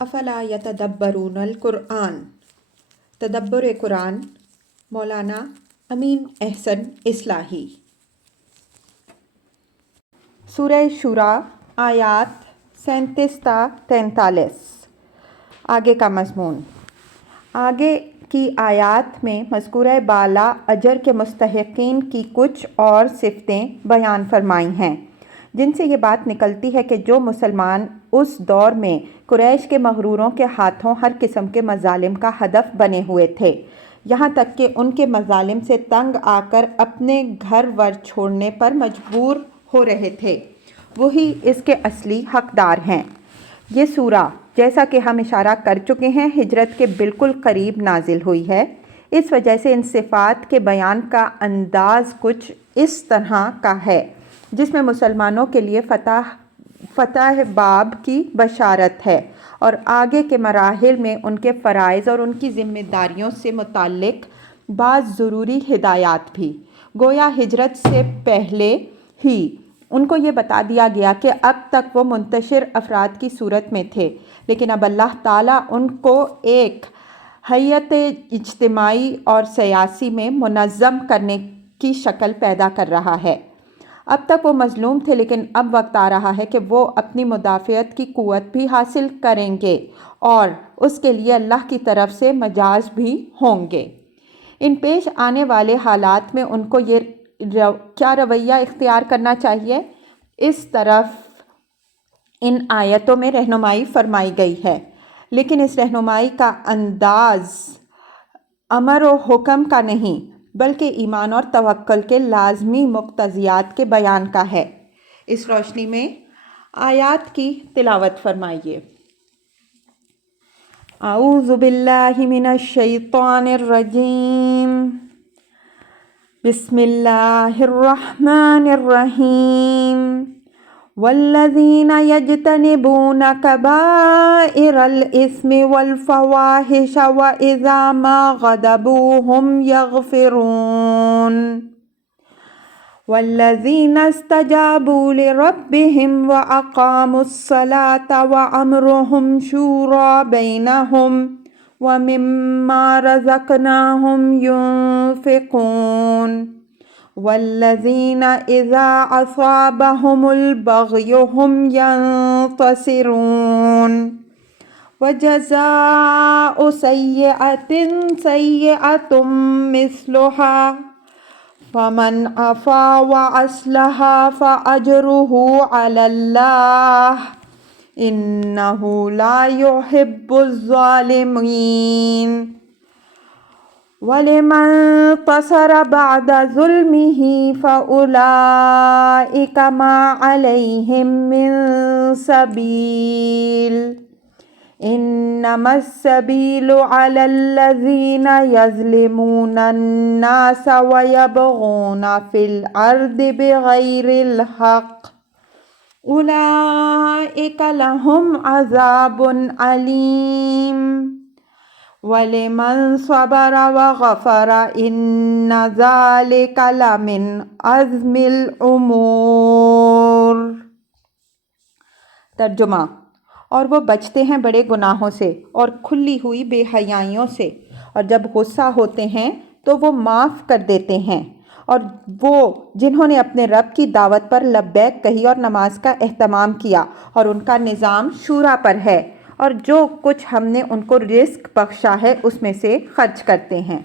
افلا یتدبرون القرآن، تدبر قرآن، مولانا امین احسن اصلاحی۔ سورہ شورى آیات 37 تا 43۔ آگے کا مضمون۔ آگے کی آیات میں مذکورہ بالا اجر کے مستحقین کی کچھ اور صفتیں بیان فرمائی ہیں، جن سے یہ بات نکلتی ہے کہ جو مسلمان اس دور میں قریش کے مغروروں کے ہاتھوں ہر قسم کے مظالم کا ہدف بنے ہوئے تھے، یہاں تک کہ ان کے مظالم سے تنگ آ کر اپنے گھر ور چھوڑنے پر مجبور ہو رہے تھے، وہی اس کے اصلی حقدار ہیں۔ یہ سورہ، جیسا کہ ہم اشارہ کر چکے ہیں، ہجرت کے بالکل قریب نازل ہوئی ہے۔ اس وجہ سے ان صفات کے بیان کا انداز کچھ اس طرح کا ہے جس میں مسلمانوں کے لیے فتح باب کی بشارت ہے، اور آگے کے مراحل میں ان کے فرائض اور ان کی ذمہ داریوں سے متعلق بعض ضروری ہدایات بھی۔ گویا ہجرت سے پہلے ہی ان کو یہ بتا دیا گیا کہ اب تک وہ منتشر افراد کی صورت میں تھے، لیکن اب اللہ تعالیٰ ان کو ایک ہیئت اجتماعی اور سیاسی میں منظم کرنے کی شکل پیدا کر رہا ہے۔ اب تک وہ مظلوم تھے، لیکن اب وقت آ رہا ہے کہ وہ اپنی مدافعت کی قوت بھی حاصل کریں گے اور اس کے لیے اللہ کی طرف سے مجاز بھی ہوں گے۔ ان پیش آنے والے حالات میں ان کو کیا رویہ اختیار کرنا چاہیے، اس طرف ان آیتوں میں رہنمائی فرمائی گئی ہے، لیکن اس رہنمائی کا انداز امر و حکم کا نہیں بلکہ ایمان اور توکل کے لازمی مقتضیات کے بیان کا ہے۔ اس روشنی میں آیات کی تلاوت فرمائیے۔ اعوذ باللہ من الشیطان الرجیم، بسم اللہ الرحمن الرحیم۔ والذین یجتنبون کبائر الاثم والفواحش واذا ما غضبوا هم یغفرون۔ والذین استجابوا لربهم واقاموا الصلاة وامرهم شورى بینہم ومما رزقناهم ينفقون۔ والذین اذا اصابهم البغی هم ينتصرون۔ وجزاء سیئة سیئة مثلها فمن عفا وأصلح فأجره على الله إنه لا يحب الظالمين۔ وَلِمَنْ انتصر بعد ظلمه فأولئك ما عليهم من سبيل إنما السبيل على الذين يظلمون الناس ويبغون في الأرض بغير الحق أولئك لهم عذاب أليم۔ وَلِمَنْ صَبَرَ وَغَفَرَ إِنَّ ذَلِكَ لَمِنْ عَزْمِ الْأُمُورِ۔ ترجمہ۔ اور وہ بچتے ہیں بڑے گناہوں سے اور کھلی ہوئی بے حیائیوں سے، اور جب غصہ ہوتے ہیں تو وہ معاف کر دیتے ہیں، اور وہ جنہوں نے اپنے رب کی دعوت پر لبیک کہی اور نماز کا اہتمام کیا، اور ان کا نظام شورا پر ہے، اور جو کچھ ہم نے ان کو رزق بخشا ہے اس میں سے خرچ کرتے ہیں،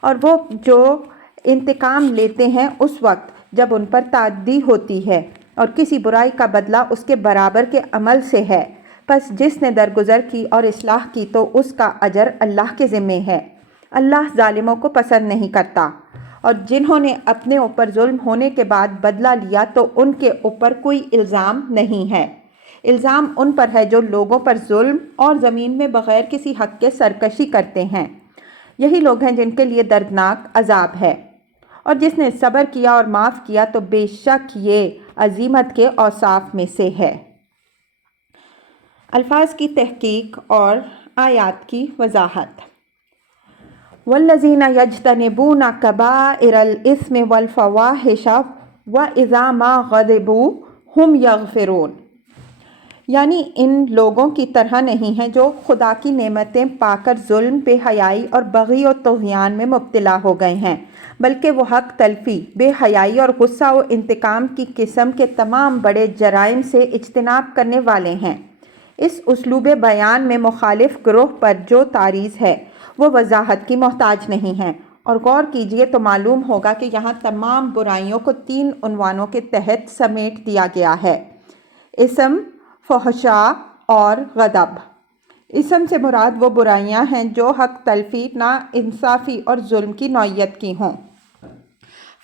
اور وہ جو انتقام لیتے ہیں اس وقت جب ان پر تعدی ہوتی ہے، اور کسی برائی کا بدلہ اس کے برابر کے عمل سے ہے، پس جس نے درگزر کی اور اصلاح کی تو اس کا اجر اللہ کے ذمے ہے، اللہ ظالموں کو پسند نہیں کرتا۔ اور جنہوں نے اپنے اوپر ظلم ہونے کے بعد بدلہ لیا تو ان کے اوپر کوئی الزام نہیں ہے، الزام ان پر ہے جو لوگوں پر ظلم اور زمین میں بغیر کسی حق کے سرکشی کرتے ہیں، یہی لوگ ہیں جن کے لیے دردناک عذاب ہے۔ اور جس نے صبر کیا اور معاف کیا تو بے شک یہ عزیمت کے اوصاف میں سے ہے۔ الفاظ کی تحقیق اور آیات کی وضاحت۔ والذین یجتنبون کبائر الاثم والفواحش واذا ما غضبوا هم یغفرون۔ یعنی ان لوگوں کی طرح نہیں ہیں جو خدا کی نعمتیں پا کر ظلم، بے حیائی اور بغی و طغیان میں مبتلا ہو گئے ہیں، بلکہ وہ حق تلفی، بے حیائی اور غصہ و انتقام کی قسم کے تمام بڑے جرائم سے اجتناب کرنے والے ہیں۔ اس اسلوب بیان میں مخالف گروہ پر جو تعریض ہے وہ وضاحت کی محتاج نہیں ہے، اور غور کیجئے تو معلوم ہوگا کہ یہاں تمام برائیوں کو 3 عنوانوں کے تحت سمیٹ دیا گیا ہے: اسم، فحشاء اور غضب۔ اسم سے مراد وہ برائیاں ہیں جو حق تلفی، ناانصافی اور ظلم کی نوعیت کی ہوں۔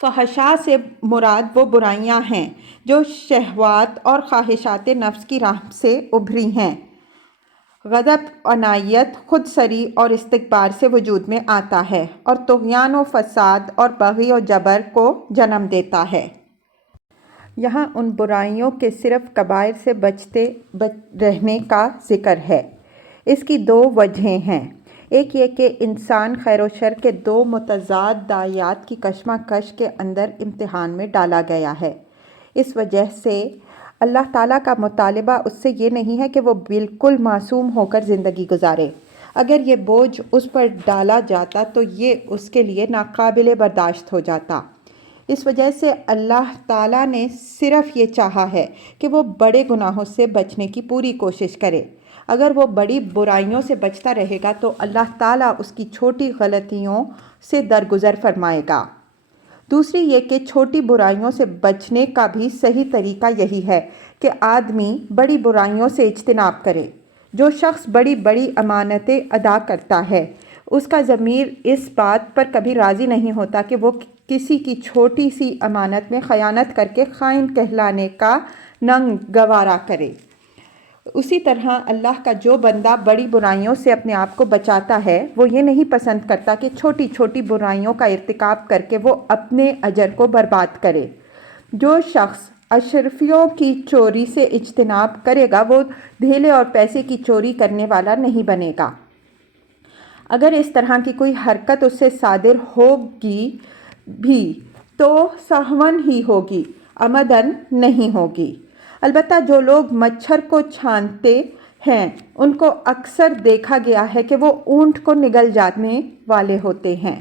فحشاء سے مراد وہ برائیاں ہیں جو شہوات اور خواہشات نفس کی راہ سے ابھری ہیں۔ غضب عنایت، خود سری اور استکبار سے وجود میں آتا ہے اور طغیان و فساد اور بغی و جبر کو جنم دیتا ہے۔ یہاں ان برائیوں کے صرف کبائر سے بچتے رہنے کا ذکر ہے۔ اس کی 2 وجہیں ہیں۔ ایک یہ کہ انسان خیر و شر کے 2 متضاد داعیات کی کشمکش کے اندر امتحان میں ڈالا گیا ہے۔ اس وجہ سے اللہ تعالیٰ کا مطالبہ اس سے یہ نہیں ہے کہ وہ بالکل معصوم ہو کر زندگی گزارے۔ اگر یہ بوجھ اس پر ڈالا جاتا تو یہ اس کے لیے ناقابل برداشت ہو جاتا۔ اس وجہ سے اللہ تعالیٰ نے صرف یہ چاہا ہے کہ وہ بڑے گناہوں سے بچنے کی پوری کوشش کرے۔ اگر وہ بڑی برائیوں سے بچتا رہے گا تو اللہ تعالیٰ اس کی چھوٹی غلطیوں سے درگزر فرمائے گا۔ دوسری یہ کہ چھوٹی برائیوں سے بچنے کا بھی صحیح طریقہ یہی ہے کہ آدمی بڑی برائیوں سے اجتناب کرے۔ جو شخص بڑی بڑی امانتیں ادا کرتا ہے، اس کا ضمیر اس بات پر کبھی راضی نہیں ہوتا کہ وہ کسی کی چھوٹی سی امانت میں خیانت کر کے خائن کہلانے کا ننگ گوارا کرے۔ اسی طرح اللہ کا جو بندہ بڑی برائیوں سے اپنے آپ کو بچاتا ہے، وہ یہ نہیں پسند کرتا کہ چھوٹی چھوٹی برائیوں کا ارتکاب کر کے وہ اپنے اجر کو برباد کرے۔ جو شخص اشرفیوں کی چوری سے اجتناب کرے گا وہ دھیلے اور پیسے کی چوری کرنے والا نہیں بنے گا۔ اگر اس طرح کی کوئی حرکت اس سے صادر ہوگی بھی تو سہواً ہی ہوگی، عمداً نہیں ہوگی۔ البتہ جو لوگ مچھر کو چھانتے ہیں ان کو اکثر دیکھا گیا ہے کہ وہ اونٹ کو نگل جانے والے ہوتے ہیں۔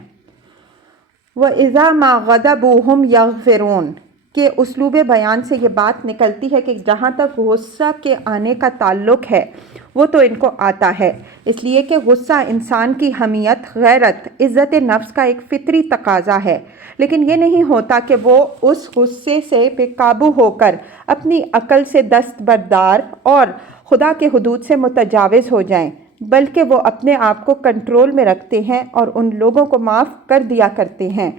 وَإِذَا مَا غَضِبُوا هُمْ يَغْفِرُونَ کے اسلوب بیان سے یہ بات نکلتی ہے کہ جہاں تک غصہ کے آنے کا تعلق ہے وہ تو ان کو آتا ہے، اس لیے کہ غصہ انسان کی حمیت، غیرت، عزت نفس کا ایک فطری تقاضا ہے، لیکن یہ نہیں ہوتا کہ وہ اس غصے سے بے قابو ہو کر اپنی عقل سے دستبردار اور خدا کے حدود سے متجاوز ہو جائیں، بلکہ وہ اپنے آپ کو کنٹرول میں رکھتے ہیں اور ان لوگوں کو معاف کر دیا کرتے ہیں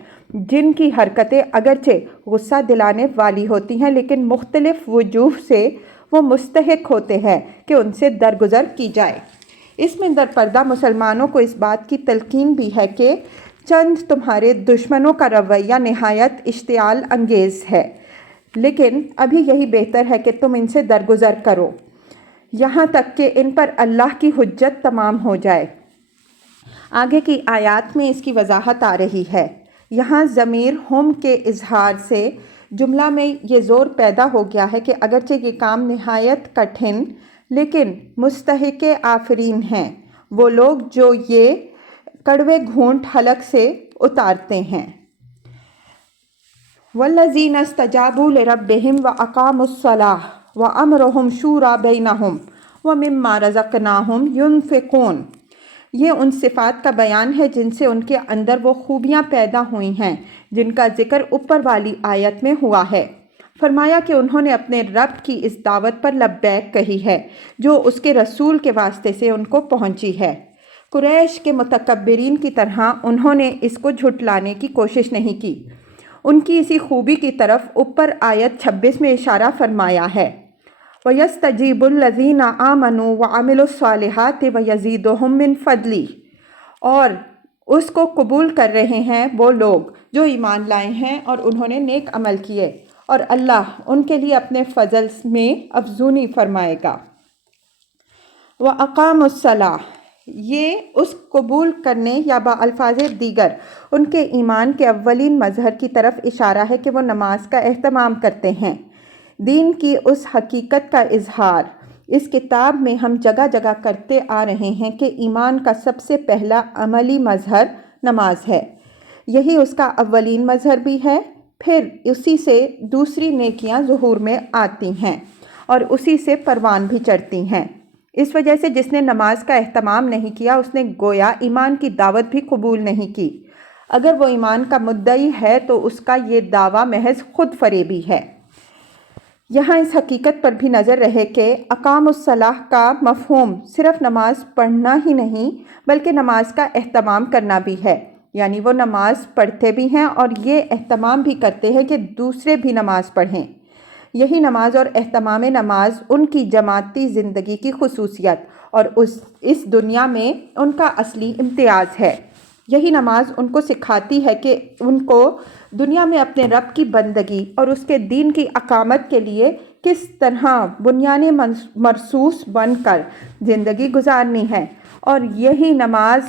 جن کی حرکتیں اگرچہ غصہ دلانے والی ہوتی ہیں لیکن مختلف وجوہ سے وہ مستحق ہوتے ہیں کہ ان سے درگزر کی جائے۔ اس میں در پردہ مسلمانوں کو اس بات کی تلقین بھی ہے کہ چند تمہارے دشمنوں کا رویہ نہایت اشتعال انگیز ہے، لیکن ابھی یہی بہتر ہے کہ تم ان سے درگزر کرو یہاں تک کہ ان پر اللہ کی حجت تمام ہو جائے۔ آگے کی آیات میں اس کی وضاحت آ رہی ہے۔ یہاں ضمیر ہم کے اظہار سے جملہ میں یہ زور پیدا ہو گیا ہے کہ اگرچہ یہ کام نہایت کٹھن لیکن مستحق آفرین ہیں وہ لوگ جو یہ کڑوے گھونٹ حلق سے اتارتے ہیں۔ وَالَّذِينَ اسْتَجَابُوا لِرَبِّهِمْ وَأَقَامُوا الصَّلَاةَ وَأَمْرُهُمْ شُورَىٰ بَيْنَهُمْ وَمِمَّا رَزَقْنَاهُمْ يُنْفِقُونَ۔ یہ ان صفات کا بیان ہے جن سے ان کے اندر وہ خوبیاں پیدا ہوئی ہیں جن کا ذکر اوپر والی آیت میں ہوا ہے۔ فرمایا کہ انہوں نے اپنے رب کی اس دعوت پر لبیک کہی ہے جو اس کے رسول کے واسطے سے ان کو پہنچی ہے۔ قریش کے متکبرین کی طرح انہوں نے اس کو جھٹلانے کی کوشش نہیں کی۔ ان کی اسی خوبی کی طرف اوپر آیت 26 میں اشارہ فرمایا ہے۔ وَيَسْتَجِيبُ الَّذِينَ آمَنُوا وَعَمِلُوا الصَّالِحَاتِ وَيَزِيدُهُم مِّن فَضْلِهِ، اور اس کو قبول کر رہے ہیں وہ لوگ جو ایمان لائے ہیں اور انہوں نے نیک عمل کیے، اور اللہ ان کے لیے اپنے فضل میں افزونی فرمائے گا۔ وَأَقَامُوا الصَّلَاةَ، یہ اس قبول کرنے یا بَالفاظ دیگر ان کے ایمان کے اولین مظہر کی طرف اشارہ ہے کہ وہ نماز کا اہتمام کرتے ہیں۔ دین کی اس حقیقت کا اظہار اس کتاب میں ہم جگہ جگہ کرتے آ رہے ہیں کہ ایمان کا سب سے پہلا عملی مظہر نماز ہے، یہی اس کا اولین مظہر بھی ہے، پھر اسی سے دوسری نیکیاں ظہور میں آتی ہیں اور اسی سے پروان بھی چڑھتی ہیں۔ اس وجہ سے جس نے نماز کا اہتمام نہیں کیا اس نے گویا ایمان کی دعوت بھی قبول نہیں کی۔ اگر وہ ایمان کا مدعی ہے تو اس کا یہ دعویٰ محض خود فریبی ہے۔ یہاں اس حقیقت پر بھی نظر رہے کہ اقام الصلاۃ کا مفہوم صرف نماز پڑھنا ہی نہیں بلکہ نماز کا اہتمام کرنا بھی ہے، یعنی وہ نماز پڑھتے بھی ہیں اور یہ اہتمام بھی کرتے ہیں کہ دوسرے بھی نماز پڑھیں۔ یہی نماز اور اہتمام نماز ان کی جماعتی زندگی کی خصوصیت اور اس دنیا میں ان کا اصلی امتیاز ہے۔ یہی نماز ان کو سکھاتی ہے کہ ان کو دنیا میں اپنے رب کی بندگی اور اس کے دین کی اقامت کے لیے کس طرح بنیان مرصوص بن کر زندگی گزارنی ہے، اور یہی نماز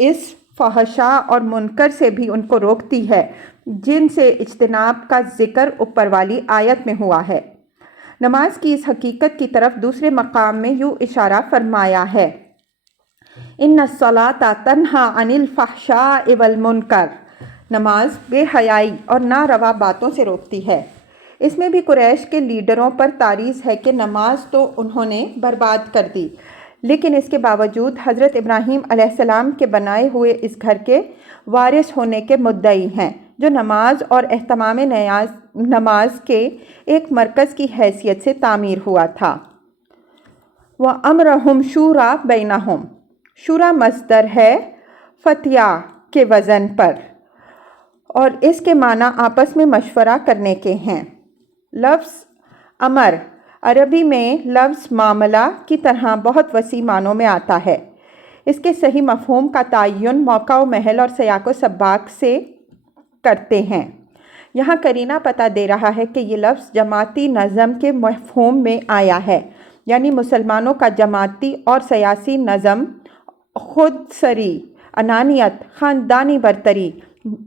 اس فحشاء اور منکر سے بھی ان کو روکتی ہے جن سے اجتناب کا ذکر اوپر والی آیت میں ہوا ہے۔ نماز کی اس حقیقت کی طرف دوسرے مقام میں یوں اشارہ فرمایا ہے، ان الصلاۃ تنہی عن الفحشاء والمنکر، نماز بے حیائی اور ناروا باتوں سے روکتی ہے۔ اس میں بھی قریش کے لیڈروں پر تعریض ہے کہ نماز تو انہوں نے برباد کر دی، لیکن اس کے باوجود حضرت ابراہیم علیہ السلام کے بنائے ہوئے اس گھر کے وارث ہونے کے مدعی ہیں، جو نماز اور اہتمام نماز کے ایک مرکز کی حیثیت سے تعمیر ہوا تھا۔ وَأَمْرُهُمْ شُورَىٰ بَيْنَهُمْ، شورا مصدر ہے فتیہ کے وزن پر، اور اس کے معنی آپس میں مشورہ کرنے کے ہیں۔ لفظ امر عربی میں لفظ معاملہ کی طرح بہت وسیع معنوں میں آتا ہے۔ اس کے صحیح مفہوم کا تعین موقع و محل اور سیاق و سباق سے کرتے ہیں۔ یہاں قرینہ پتہ دے رہا ہے کہ یہ لفظ جماعتی نظم کے مفہوم میں آیا ہے، یعنی مسلمانوں کا جماعتی اور سیاسی نظم خود سری، انانیت، خاندانی برتری،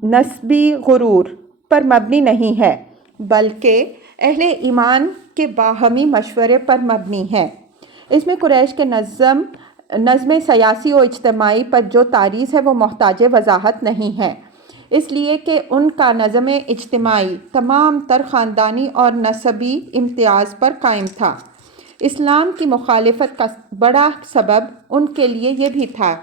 نسبی غرور پر مبنی نہیں ہے، بلکہ اہل ایمان کے باہمی مشورے پر مبنی ہے۔ اس میں قریش کے نظم سیاسی و اجتماعی پر جو تعریض ہے وہ محتاج وضاحت نہیں ہے، اس لیے کہ ان کا نظم اجتماعی تمام تر خاندانی اور نسبی امتیاز پر قائم تھا۔ اسلام کی مخالفت کا بڑا سبب ان کے لیے یہ بھی تھا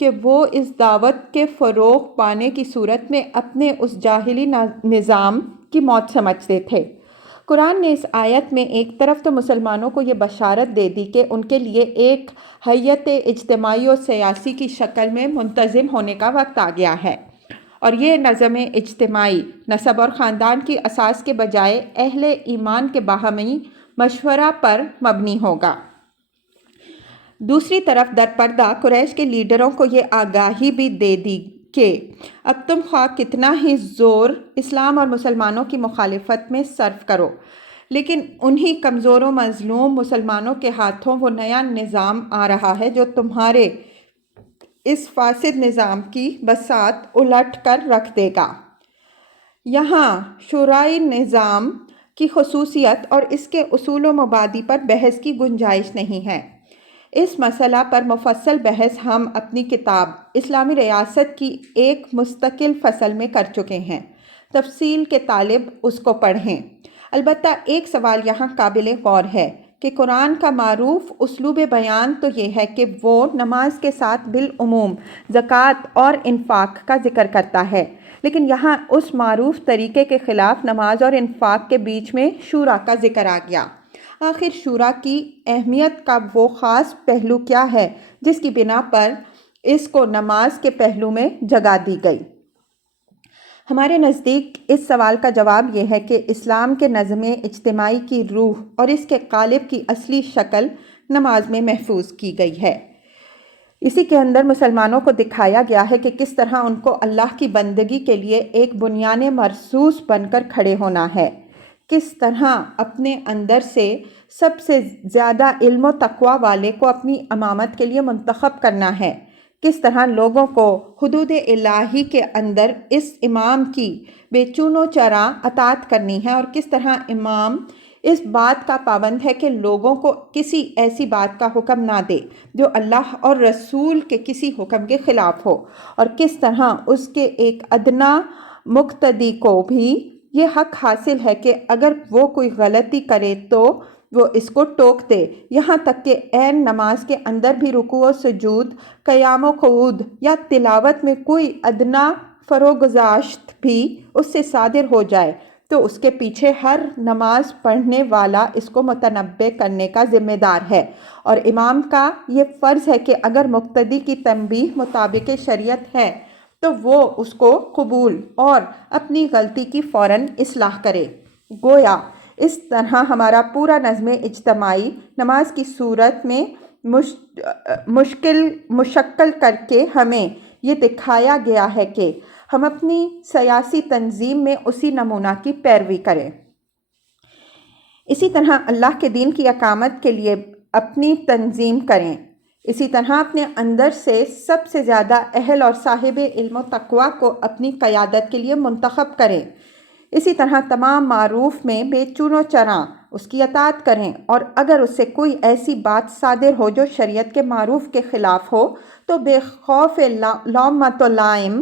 کہ وہ اس دعوت کے فروغ پانے کی صورت میں اپنے اس جاہلی نظام کی موت سمجھتے تھے۔ قرآن نے اس آیت میں ایک طرف تو مسلمانوں کو یہ بشارت دے دی کہ ان کے لیے ایک ہیئت اجتماعی اور سیاسی کی شکل میں منتظم ہونے کا وقت آ گیا ہے، اور یہ نظم اجتماعی نسب اور خاندان کی اساس کے بجائے اہل ایمان کے باہمی مشورہ پر مبنی ہوگا۔ دوسری طرف درپردہ قریش کے لیڈروں کو یہ آگاہی بھی دے دی کہ اب تم خواہ کتنا ہی زور اسلام اور مسلمانوں کی مخالفت میں صرف کرو، لیکن انہی کمزور و مظلوم مسلمانوں کے ہاتھوں وہ نیا نظام آ رہا ہے جو تمہارے اس فاسد نظام کی بساط الٹ کر رکھ دے گا۔ یہاں شورائی نظام کی خصوصیت اور اس کے اصول و مبادی پر بحث کی گنجائش نہیں ہے۔ اس مسئلہ پر مفصل بحث ہم اپنی کتاب اسلامی ریاست کی ایک مستقل فصل میں کر چکے ہیں، تفصیل کے طالب اس کو پڑھیں۔ البتہ ایک سوال یہاں قابل غور ہے کہ قرآن کا معروف اسلوب بیان تو یہ ہے کہ وہ نماز کے ساتھ بالعموم زکوٰۃ اور انفاق کا ذکر کرتا ہے، لیکن یہاں اس معروف طریقے کے خلاف نماز اور انفاق کے بیچ میں شورا کا ذکر آ گیا۔ آخر شورا کی اہمیت کا وہ خاص پہلو کیا ہے جس کی بنا پر اس کو نماز کے پہلو میں جگہ دی گئی؟ ہمارے نزدیک اس سوال کا جواب یہ ہے کہ اسلام کے نظم اجتماعی کی روح اور اس کے قالب کی اصلی شکل نماز میں محفوظ کی گئی ہے۔ اسی کے اندر مسلمانوں کو دکھایا گیا ہے کہ کس طرح ان کو اللہ کی بندگی کے لیے ایک بنیان مرصوص بن کر کھڑے ہونا ہے، کس طرح اپنے اندر سے سب سے زیادہ علم و تقوی والے کو اپنی امامت کے لیے منتخب کرنا ہے، کس طرح لوگوں کو حدود الہی کے اندر اس امام کی بے چون و چرا اطاعت کرنی ہے، اور کس طرح امام اس بات کا پابند ہے کہ لوگوں کو کسی ایسی بات کا حکم نہ دے جو اللہ اور رسول کے کسی حکم کے خلاف ہو، اور کس طرح اس کے ایک ادنا مقتدی کو بھی یہ حق حاصل ہے کہ اگر وہ کوئی غلطی کرے تو وہ اس کو ٹوک دے، یہاں تک کہ عین نماز کے اندر بھی رکوع و سجود، قیام و قعود یا تلاوت میں کوئی ادنا فروگزاشت بھی اس سے صادر ہو جائے تو اس کے پیچھے ہر نماز پڑھنے والا اس کو متنبہ کرنے کا ذمہ دار ہے، اور امام کا یہ فرض ہے کہ اگر مقتدی کی تنبیہ مطابق شریعت ہے تو وہ اس کو قبول اور اپنی غلطی کی فوراً اصلاح کرے۔ گویا اس طرح ہمارا پورا نظم اجتماعی نماز کی صورت میں مشکل کر کے ہمیں یہ دکھایا گیا ہے کہ ہم اپنی سیاسی تنظیم میں اسی نمونہ کی پیروی کریں۔ اسی طرح اللہ کے دین کی اقامت کے لیے اپنی تنظیم کریں۔ اسی طرح اپنے اندر سے سب سے زیادہ اہل اور صاحب علم و تقویٰ کو اپنی قیادت کے لیے منتخب کریں۔ اسی طرح تمام معروف میں بے چون و چرا اس کی اطاعت کریں، اور اگر اس سے کوئی ایسی بات صادر ہو جو شریعت کے معروف کے خلاف ہو تو بے خوف لومۃ لائم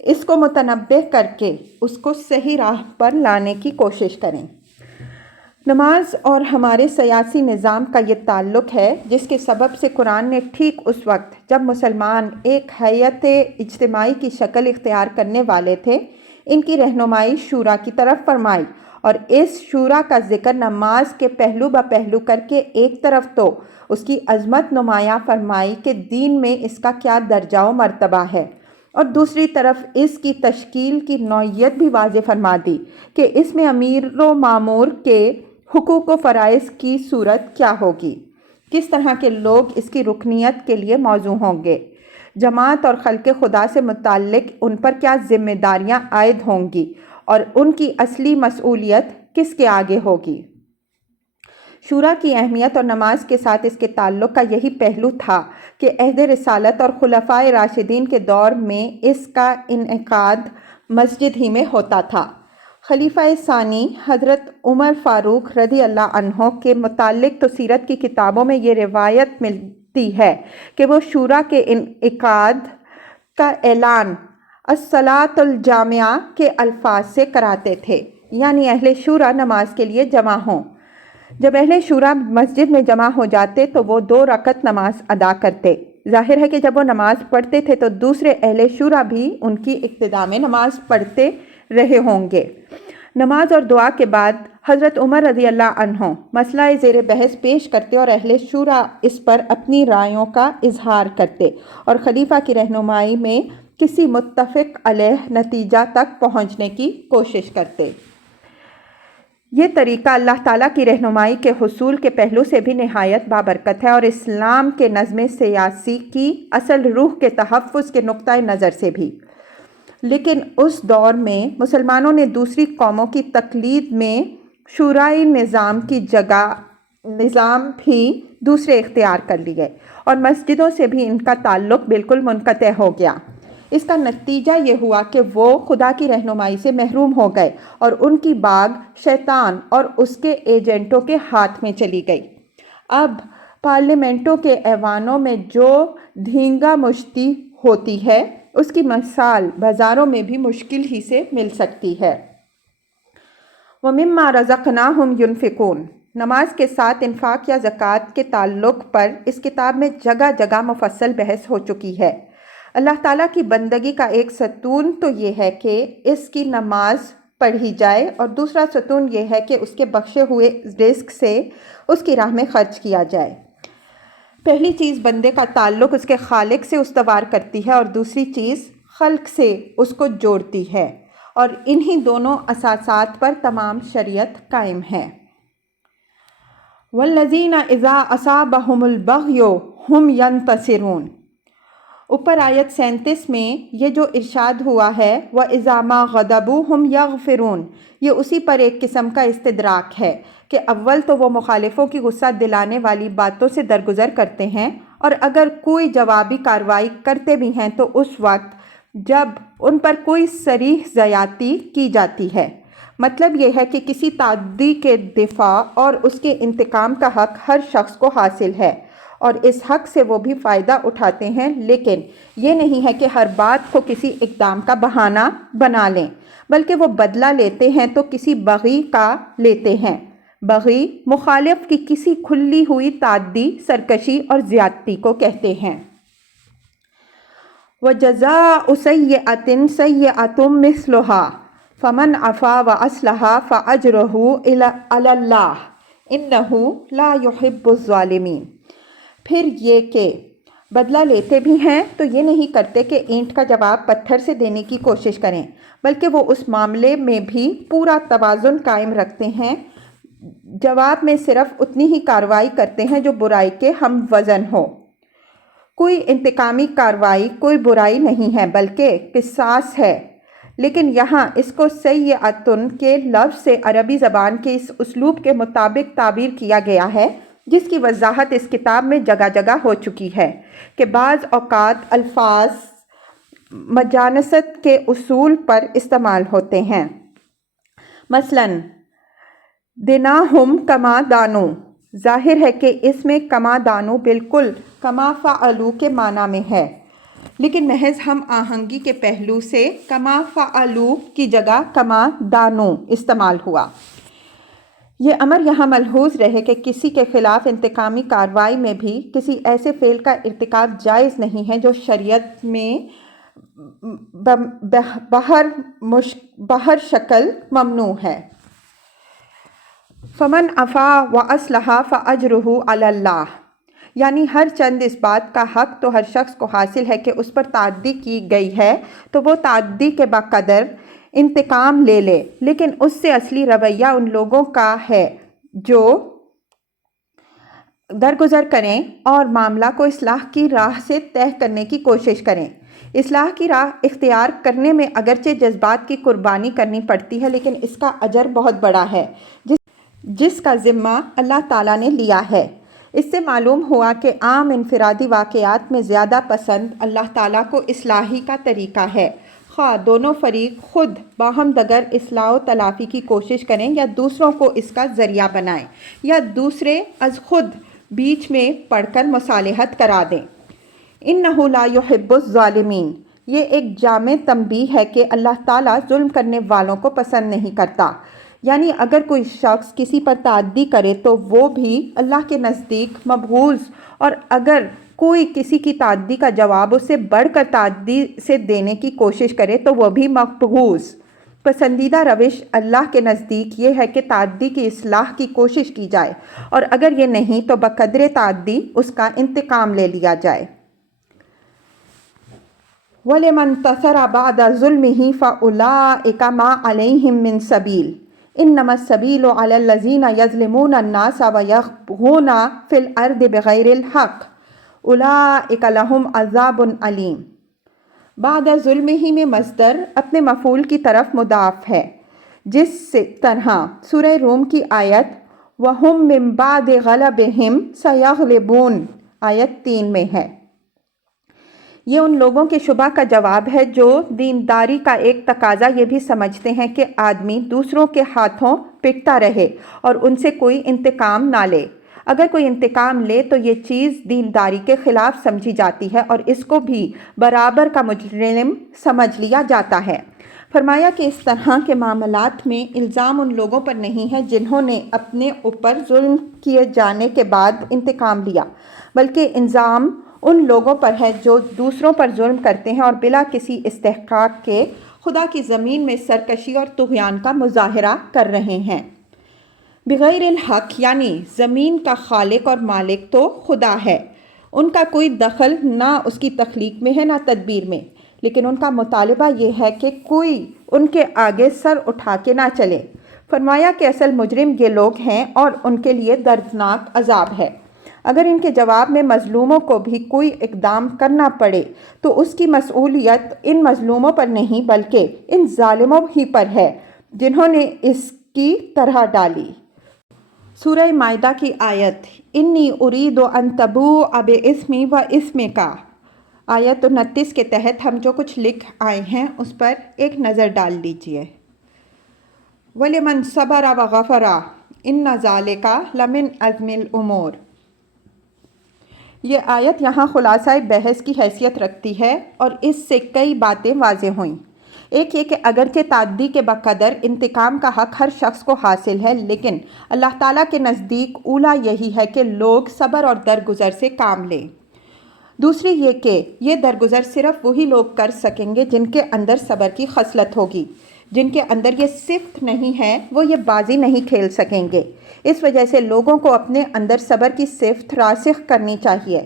اس کو متنبہ کر کے اس کو صحیح راہ پر لانے کی کوشش کریں۔ نماز اور ہمارے سیاسی نظام کا یہ تعلق ہے جس کے سبب سے قرآن نے ٹھیک اس وقت جب مسلمان ایک ہیئت اجتماعی کی شکل اختیار کرنے والے تھے، ان کی رہنمائی شورا کی طرف فرمائی، اور اس شورا کا ذکر نماز کے پہلو بہ پہلو کر کے ایک طرف تو اس کی عظمت نمایاں فرمائی کہ دین میں اس کا کیا درجہ و مرتبہ ہے، اور دوسری طرف اس کی تشکیل کی نوعیت بھی واضح فرما دی کہ اس میں امیر و مامور کے حقوق و فرائض کی صورت کیا ہوگی، کس طرح کے لوگ اس کی رکنیت کے لیے موضوع ہوں گے، جماعت اور خلق خدا سے متعلق ان پر کیا ذمہ داریاں عائد ہوں گی، اور ان کی اصلی مسئولیت کس کے آگے ہوگی۔ شورا کی اہمیت اور نماز کے ساتھ اس کے تعلق کا یہی پہلو تھا کہ عہد رسالت اور خلفائے راشدین کے دور میں اس کا انعقاد مسجد ہی میں ہوتا تھا۔ خلیفہ ثانی حضرت عمر فاروق رضی اللہ عنہ کے متعلق تو سیرت کی کتابوں میں یہ روایت ملتی ہے کہ وہ شورا کے انعقاد کا اعلان الصلاۃ الجامعہ کے الفاظ سے کراتے تھے، یعنی اہل شورا نماز کے لیے جمع ہوں۔ جب اہل شورا مسجد میں جمع ہو جاتے تو وہ 2 رکعت نماز ادا کرتے۔ ظاہر ہے کہ جب وہ نماز پڑھتے تھے تو دوسرے اہل شورا بھی ان کی اقتداء میں نماز پڑھتے رہے ہوں گے۔ نماز اور دعا کے بعد حضرت عمر رضی اللہ عنہ مسئلہ زیر بحث پیش کرتے اور اہل شورا اس پر اپنی رائوں کا اظہار کرتے اور خلیفہ کی رہنمائی میں کسی متفق علیہ نتیجہ تک پہنچنے کی کوشش کرتے۔ یہ طریقہ اللہ تعالیٰ کی رہنمائی کے حصول کے پہلو سے بھی نہایت بابرکت ہے، اور اسلام کے نظم سیاسی کی اصل روح کے تحفظ کے نقطۂ نظر سے بھی۔ لیکن اس دور میں مسلمانوں نے دوسری قوموں کی تقلید میں شورائی نظام کی جگہ نظام بھی دوسرے اختیار کر لیے، اور مسجدوں سے بھی ان کا تعلق بالکل منقطع ہو گیا۔ اس کا نتیجہ یہ ہوا کہ وہ خدا کی رہنمائی سے محروم ہو گئے اور ان کی باغ شیطان اور اس کے ایجنٹوں کے ہاتھ میں چلی گئی۔ اب پارلیمنٹوں کے ایوانوں میں جو دھینگا مشتی ہوتی ہے اس کی مثال بازاروں میں بھی مشکل ہی سے مل سکتی ہے۔ وَمِمَّا رَزَقْنَاهُمْ يُنْفِقُونَ نماز کے ساتھ انفاق یا زکوٰۃ کے تعلق پر اس کتاب میں جگہ جگہ مفصل بحث ہو چکی ہے۔ اللہ تعالیٰ کی بندگی کا ایک ستون تو یہ ہے کہ اس کی نماز پڑھی جائے، اور دوسرا ستون یہ ہے کہ اس کے بخشے ہوئے رزق سے اس کی راہ میں خرچ کیا جائے۔ پہلی چیز بندے کا تعلق اس کے خالق سے استوار کرتی ہے، اور دوسری چیز خلق سے اس کو جوڑتی ہے، اور انہی دونوں اساسات پر تمام شریعت قائم ہے۔ وَالَّذِينَ إِذَا أَصَابَهُمُ الْبَغْيُ هُمْ يَنْتَصِرُونَ اوپر آیت 37 میں یہ جو ارشاد ہوا ہے وَإِذَا مَا غَضِبُوا هُمْ يَغْفِرُونَ، یہ اسی پر ایک قسم کا استدراک ہے کہ اول تو وہ مخالفوں کی غصہ دلانے والی باتوں سے درگزر کرتے ہیں، اور اگر کوئی جوابی کارروائی کرتے بھی ہیں تو اس وقت جب ان پر کوئی صریح زیادتی کی جاتی ہے۔ مطلب یہ ہے کہ کسی تعدی کے دفاع اور اس کے انتقام کا حق ہر شخص کو حاصل ہے اور اس حق سے وہ بھی فائدہ اٹھاتے ہیں، لیکن یہ نہیں ہے کہ ہر بات کو کسی اقدام کا بہانہ بنا لیں، بلکہ وہ بدلہ لیتے ہیں تو کسی بغی کا لیتے ہیں۔ بغی مخالف کی کسی کھلی ہوئی تعدی، سرکشی اور زیادتی کو کہتے ہیں۔ وَجَزَاءُ سَيِّئَةٍ سَيِّئَةٌ مِثْلُهَا فمن عفا وَأَصْلَحَ فَأَجْرُهُ عَلَى اللَّهِ إِنَّهُ لَا يُحِبُّ الظَّالِمِينَ۔ پھر یہ کہ بدلہ لیتے بھی ہیں تو یہ نہیں کرتے کہ اینٹ کا جواب پتھر سے دینے کی کوشش کریں، بلکہ وہ اس معاملے میں بھی پورا توازن قائم رکھتے ہیں، جواب میں صرف اتنی ہی کارروائی کرتے ہیں جو برائی کے ہم وزن ہو۔ کوئی انتقامی کارروائی کوئی برائی نہیں ہے بلکہ قصاص ہے، لیکن یہاں اس کو سیئۃن کے لفظ سے عربی زبان کے اس اسلوب کے مطابق تعبیر کیا گیا ہے جس کی وضاحت اس کتاب میں جگہ جگہ ہو چکی ہے کہ بعض اوقات الفاظ مجانست کے اصول پر استعمال ہوتے ہیں۔ مثلاً دِنَاهُمْ کما دانو، ظاہر ہے کہ اس میں کما دانو بالکل کما فعلو کے معنی میں ہے، لیکن محض ہم آہنگی کے پہلو سے کما فعلو کی جگہ کما دانو استعمال ہوا۔ یہ امر یہاں ملحوظ رہے کہ کسی کے خلاف انتقامی کارروائی میں بھی کسی ایسے فعل کا ارتکاب جائز نہیں ہے جو شریعت میں بہر شکل ممنوع ہے۔ فمن عفا واصلح فاجرہ علی اللہ، یعنی ہر چند اس بات کا حق تو ہر شخص کو حاصل ہے کہ اس پر تعدی کی گئی ہے تو وہ تعدی کے بقدر انتقام لے لے، لیکن اس سے اصلی رویہ ان لوگوں کا ہے جو درگزر کریں اور معاملہ کو اصلاح کی راہ سے طے کرنے کی کوشش کریں۔ اصلاح کی راہ اختیار کرنے میں اگرچہ جذبات کی قربانی کرنی پڑتی ہے، لیکن اس کا اجر بہت بڑا ہے جس کا ذمہ اللہ تعالیٰ نے لیا ہے۔ اس سے معلوم ہوا کہ عام انفرادی واقعات میں زیادہ پسند اللہ تعالیٰ کو اصلاحی کا طریقہ ہے، خواہ دونوں فریق خود باہم دگر اصلاح و تلافی کی کوشش کریں یا دوسروں کو اس کا ذریعہ بنائیں یا دوسرے از خود بیچ میں پڑ کر مصالحت کرا دیں۔ اِنَّهُ لَا يُحِبُّ الظَّالِمِينَ، یہ ایک جامع تنبیہ ہے کہ اللہ تعالیٰ ظلم کرنے والوں کو پسند نہیں کرتا، یعنی اگر کوئی شخص کسی پر تعدی کرے تو وہ بھی اللہ کے نزدیک مبغوض، اور اگر کوئی کسی کی تعدی کا جواب اس سے بڑھ کر تعدی سے دینے کی کوشش کرے تو وہ بھی مبغوض۔ پسندیدہ روش اللہ کے نزدیک یہ ہے کہ تعدی کی اصلاح کی کوشش کی جائے، اور اگر یہ نہیں تو بقدر تعدی اس کا انتقام لے لیا جائے۔ وَلِمَنْ انتَصَرَ بَعْدَ ظُلْمِهِ فَأُولَٰئِكَ مَا عَلَيْهِم مِّن سَبِيلٍ إِنَّمَا السَّبِيلُ عَلَى الَّذِينَ يَظْلِمُونَ النَّاسَ وَيَبْغُونَ فِي الْأَرْضِ بِغَيْرِ الْحَقِّ أُولَٰئِكَ لَهُمْ عَذَابٌ أَلِيمٌ۔ بعد ظلمہ میں مصدر اپنے مفعول کی طرف مضاف ہے، جس طرح سورہ روم کی آیت وَهُم مِّن بَعْدِ غَلَبِهِمْ سَيَغْلِبُونَ آیت 3 میں ہے۔ یہ ان لوگوں کے شبہ کا جواب ہے جو دینداری کا ایک تقاضا یہ بھی سمجھتے ہیں کہ آدمی دوسروں کے ہاتھوں پٹتا رہے اور ان سے کوئی انتقام نہ لے۔ اگر کوئی انتقام لے تو یہ چیز دینداری کے خلاف سمجھی جاتی ہے اور اس کو بھی برابر کا مجرم سمجھ لیا جاتا ہے۔ فرمایا کہ اس طرح کے معاملات میں الزام ان لوگوں پر نہیں ہے جنہوں نے اپنے اوپر ظلم کیے جانے کے بعد انتقام لیا، بلکہ الزام ان لوگوں پر ہے جو دوسروں پر ظلم کرتے ہیں اور بلا کسی استحقاق کے خدا کی زمین میں سرکشی اور طغیان کا مظاہرہ کر رہے ہیں۔ بغیر الحق یعنی زمین کا خالق اور مالک تو خدا ہے، ان کا کوئی دخل نہ اس کی تخلیق میں ہے نہ تدبیر میں، لیکن ان کا مطالبہ یہ ہے کہ کوئی ان کے آگے سر اٹھا کے نہ چلے۔ فرمایا کہ اصل مجرم یہ لوگ ہیں اور ان کے لیے دردناک عذاب ہے۔ اگر ان کے جواب میں مظلوموں کو بھی کوئی اقدام کرنا پڑے تو اس کی مسئولیت ان مظلوموں پر نہیں بلکہ ان ظالموں ہی پر ہے جنہوں نے اس کی طرح ڈالی۔ سورہ مائدہ کی آیت انی ارید ان تبوء باسمی و اسمک آیت 29 کے تحت ہم جو کچھ لکھ آئے ہیں اس پر ایک نظر ڈال لیجئے۔ وَلِمَنْ صَبَرَ وَغَفَرَ إِنَّ ذَلِكَ لَمِنْ عَزْمِ الْأُمُورِ۔ یہ آیت یہاں خلاصہ بحث کی حیثیت رکھتی ہے اور اس سے کئی باتیں واضح ہوئیں۔ ایک یہ کہ اگرچہ تعدی کے بقدر انتقام کا حق ہر شخص کو حاصل ہے، لیکن اللہ تعالیٰ کے نزدیک اولا یہی ہے کہ لوگ صبر اور درگزر سے کام لیں۔ دوسری یہ کہ یہ درگزر صرف وہی لوگ کر سکیں گے جن کے اندر صبر کی خصلت ہوگی۔ جن کے اندر یہ صفت نہیں ہے وہ یہ بازی نہیں کھیل سکیں گے۔ اس وجہ سے لوگوں کو اپنے اندر صبر کی صفت راسخ کرنی چاہیے۔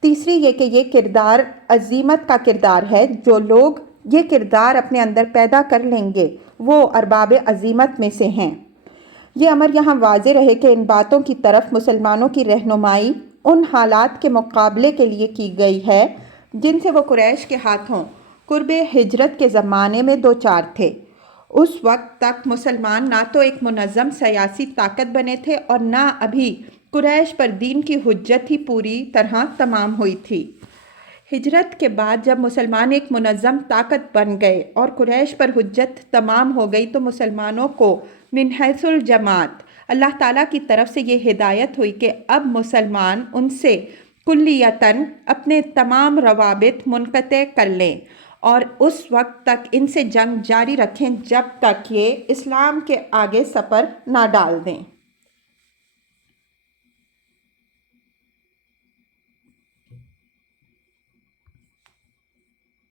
تیسری یہ کہ یہ کردار عزیمت کا کردار ہے۔ جو لوگ یہ کردار اپنے اندر پیدا کر لیں گے وہ ارباب عزیمت میں سے ہیں۔ یہ امر یہاں واضح رہے کہ ان باتوں کی طرف مسلمانوں کی رہنمائی ان حالات کے مقابلے کے لیے کی گئی ہے جن سے وہ قریش کے ہاتھوں قرب ہجرت کے زمانے میں دوچار تھے۔ اس وقت تک مسلمان نہ تو ایک منظم سیاسی طاقت بنے تھے اور نہ ابھی قریش پر دین کی حجت ہی پوری طرح تمام ہوئی تھی۔ ہجرت کے بعد جب مسلمان ایک منظم طاقت بن گئے اور قریش پر حجت تمام ہو گئی تو مسلمانوں کو من حیث الجماعت اللہ تعالیٰ کی طرف سے یہ ہدایت ہوئی کہ اب مسلمان ان سے کلیتاً اپنے تمام روابط منقطع کر لیں اور اس وقت تک ان سے جنگ جاری رکھیں جب تک یہ اسلام کے آگے سپر نہ ڈال دیں۔